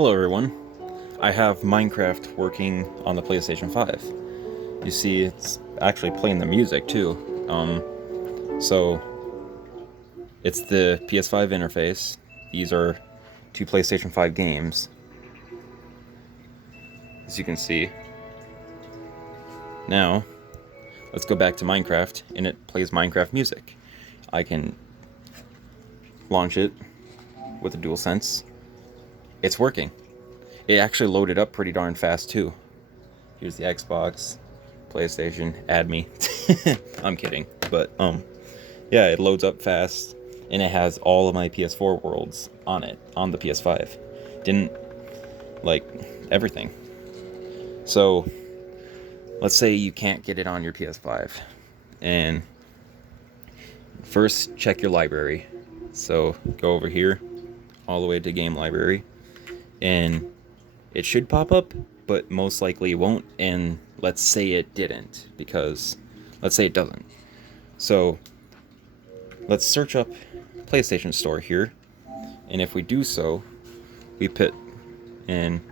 Hello everyone. I have Minecraft working on the PlayStation 5. You see, it's actually playing the music too. So it's the PS5 interface. These are two PlayStation 5 games, as you can see. Now, let's go back to Minecraft, and it plays Minecraft music. I can launch it with a DualSense. It's working. It actually loaded up pretty darn fast too. Here's the Xbox, PlayStation, add me. I'm kidding, but yeah, it loads up fast, and it has all of my PS4 worlds on it, on the PS5. Didn't, like, everything. So, let's say you can't get it on your PS5, and first check your library. So, go over here, all the way to game library, and it should pop up, but most likely it won't, and let's say it didn't, because let's say it doesn't. So let's search up PlayStation Store here, and if we do so, we put in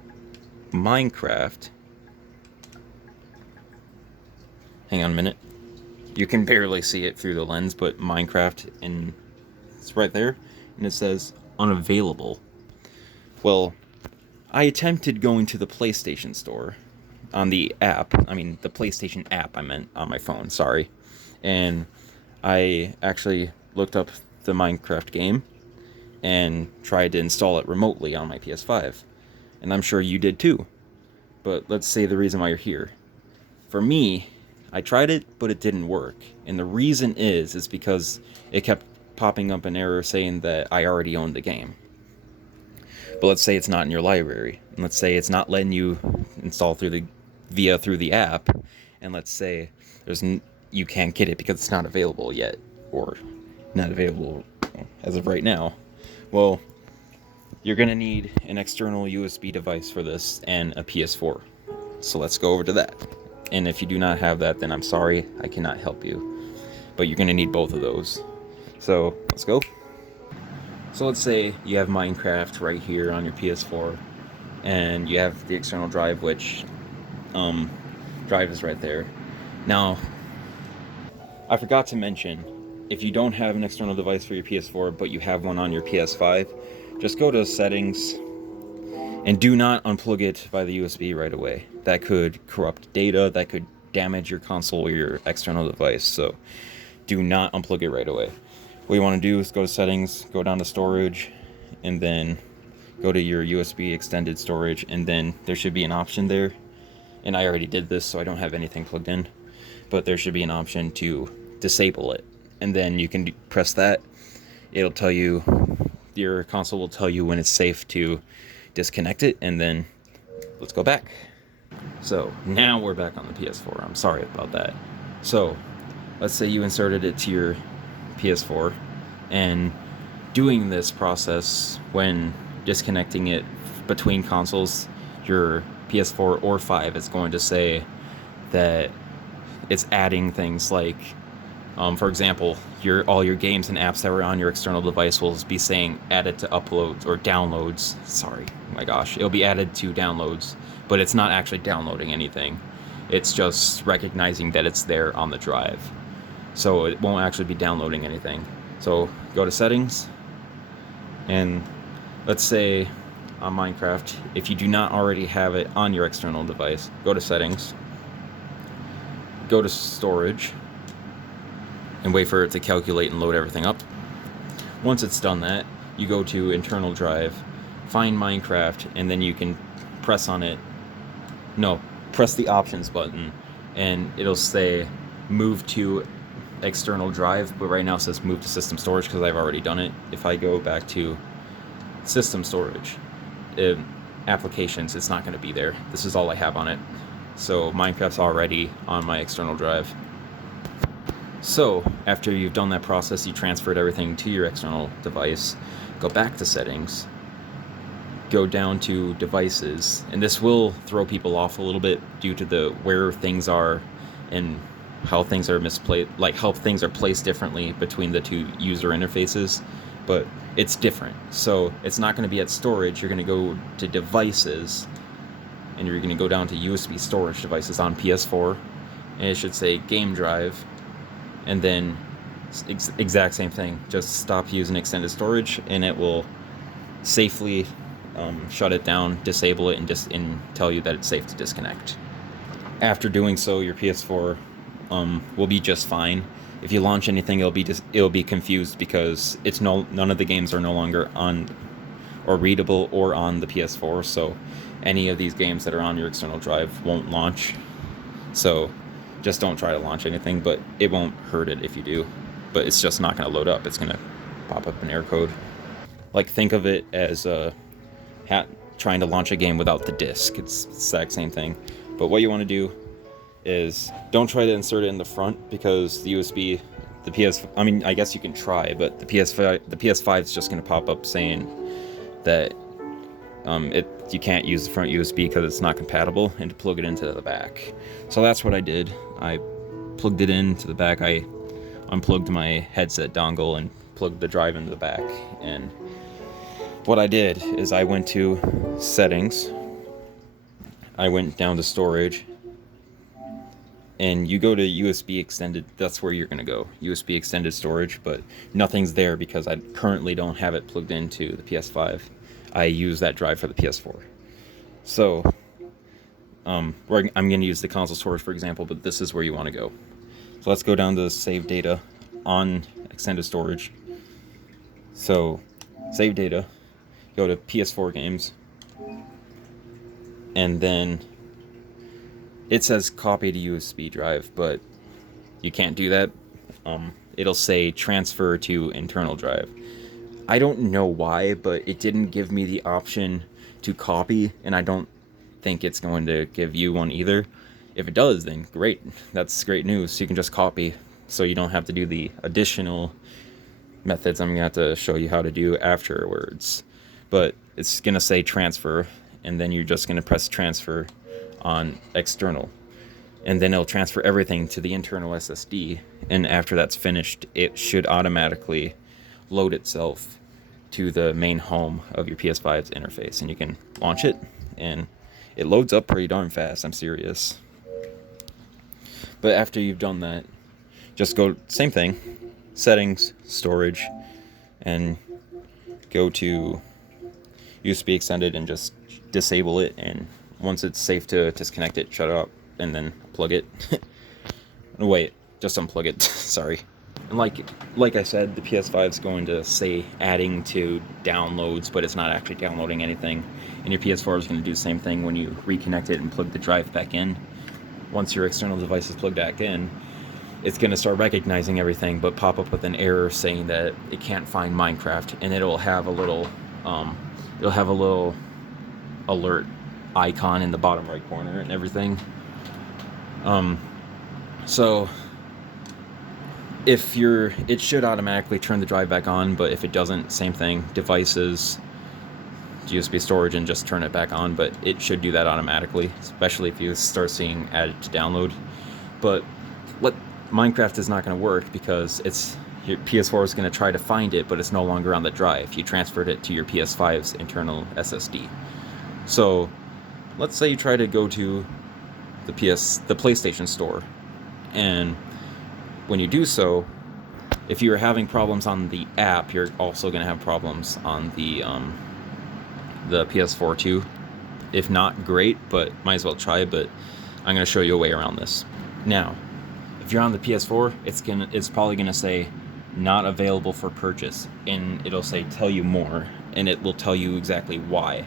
Minecraft. Hang on a minute. You can barely see it through the lens, but Minecraft, and it's right there, and it says unavailable. Well, I attempted going to the PlayStation Store on the app. I mean, the PlayStation app, I meant on my phone, sorry. And I actually looked up the Minecraft game and tried to install it remotely on my PS5. And I'm sure you did too. But let's say the reason why you're here. For me, I tried it, but it didn't work. And the reason is because it kept popping up an error saying that I already owned the game. But let's say it's not in your library, and let's say it's not letting you install through the app, and let's say you can't get it because it's not available yet, or not available as of right now. Well, you're gonna need an external USB device for this and a PS4. So let's go over to that. And if you do not have that, then I'm sorry, I cannot help you. But you're gonna need both of those. So let's go. So let's say you have Minecraft right here on your PS4, and you have the external drive, which drive is right there. Now, I forgot to mention, if you don't have an external device for your PS4, but you have one on your PS5, just go to settings, and do not unplug it by the USB right away. That could corrupt data, that could damage your console or your external device, so do not unplug it right away. What you want to do is go to settings, go down to storage, and then go to your USB extended storage, and then there should be an option there. And I already did this, so I don't have anything plugged in, but there should be an option to disable it. And then you can press that. It'll tell you, your console will tell you when it's safe to disconnect it, and then let's go back. So now we're back on the PS4. I'm sorry about that. So let's say you inserted it to your PS4, and doing this process when disconnecting it between consoles, your PS4 or 5 is going to say that it's adding things like, for example, all your games and apps that were on your external device will be saying added to uploads or downloads. Sorry, oh my gosh, it'll be added to downloads, but it's not actually downloading anything. It's just recognizing that it's there on the drive. So it won't actually be downloading anything. So go to settings, and let's say on Minecraft, if you do not already have it on your external device, go to settings, go to storage, and wait for it to calculate and load everything up. Once it's done that, you go to internal drive, find Minecraft, and then you can press on it. No, press the options button, and it'll say move to external drive, but right now it says move to system storage because I've already done it. If I go back to system storage, applications, it's not going to be there. This is all I have on it. So Minecraft's already on my external drive. So after you've done that process, you transferred everything to your external device, go back to settings, go down to devices, and this will throw people off a little bit due to where things are and how things are misplaced, like how things are placed differently between the two user interfaces. but it's different. So it's not going to be at storage. You're going to go to devices, and you're going to go down to USB storage devices on PS4, and it should say game drive, and then exact same thing. Just stop using extended storage, and it will safely shut it down, disable it, and tell you that it's safe to disconnect. After doing so, your PS4 will be just fine. If you launch anything, it'll be confused because none of the games are no longer on or readable or on the PS4. So any of these games that are on your external drive won't launch. So just don't try to launch anything, but it won't hurt it if you do. But it's just not going to load up. It's going to pop up an error code. Like, think of it as trying to launch a game without the disc. It's the exact same thing. But what you want to do is don't try to insert it in the front, because the USB, I guess you can try, but the PS5 is just going to pop up saying that you can't use the front USB because it's not compatible, and to plug it into the back. So that's what I did. I plugged it into the back. I unplugged my headset dongle and plugged the drive into the back. And what I did is I went to settings. I went down to storage, and you go to USB extended. That's where you're going to go, USB extended storage, but nothing's there because I currently don't have it plugged into the PS5. I use that drive for the PS4. So I'm going to use the console storage, for example, but this is where you want to go. So let's go down to save data on extended storage. So save data, go to PS4 games, and then it says copy to USB drive, but you can't do that. It'll say transfer to internal drive. I don't know why, but it didn't give me the option to copy, and I don't think it's going to give you one either. If it does, then great. That's great news. You can just copy, so you don't have to do the additional methods I'm going to have to show you how to do afterwards. But it's going to say transfer, and then you're just going to press transfer on external, and then it'll transfer everything to the internal SSD, and after that's finished, it should automatically load itself to the main home of your PS5's interface, and you can launch it, and it loads up pretty darn fast. I'm serious. But after you've done that, just go, same thing, settings, storage, and go to USB extended and just disable it, and once it's safe to disconnect it, shut it up, and then plug it. Wait, just unplug it. Sorry. And like I said, the PS5 is going to say adding to downloads, but it's not actually downloading anything. And your PS4 is going to do the same thing when you reconnect it and plug the drive back in. Once your external device is plugged back in, it's going to start recognizing everything, but pop up with an error saying that it can't find Minecraft, and it'll have a little alert icon in the bottom right corner and everything. So it should automatically turn the drive back on, but if it doesn't, same thing, devices, USB storage, and just turn it back on, but it should do that automatically, especially if you start seeing added to download. But Minecraft is not going to work because your PS4 is going to try to find it, but it's no longer on the drive. You transferred it to your PS5's internal SSD. So let's say you try to go to the PlayStation Store, and when you do so, if you're having problems on the app, you're also going to have problems on the PS4 too. If not, great, but might as well try. But I'm going to show you a way around this. Now, if you're on the PS4, it's probably going to say not available for purchase, and it'll say tell you more, and it will tell you exactly why.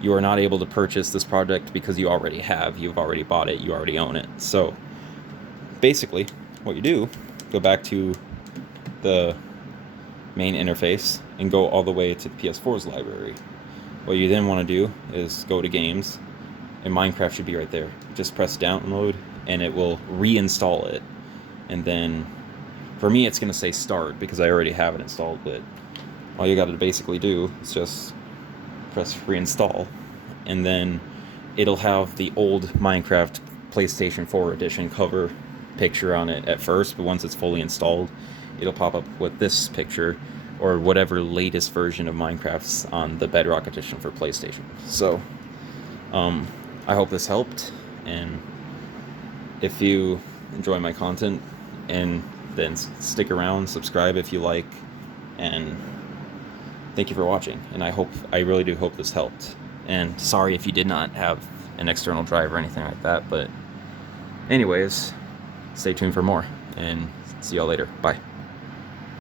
You are not able to purchase this product because you've already bought it, you already own it. So basically what you do, go back to the main interface and go all the way to the PS4's library. What you then want to do is go to games, and Minecraft should be right there. Just press download and it will reinstall it, and then for me it's going to say start because I already have it installed. But all you got to basically do is just press reinstall, and then it'll have the old Minecraft PlayStation 4 edition cover picture on it at first, but once it's fully installed, it'll pop up with this picture or whatever latest version of Minecraft's on the Bedrock edition for PlayStation. So, I hope this helped, and if you enjoy my content, and then stick around, subscribe if you like, and thank you for watching. And I really do hope this helped. And sorry if you did not have an external drive or anything like that, but anyways, stay tuned for more, and see y'all later. Bye.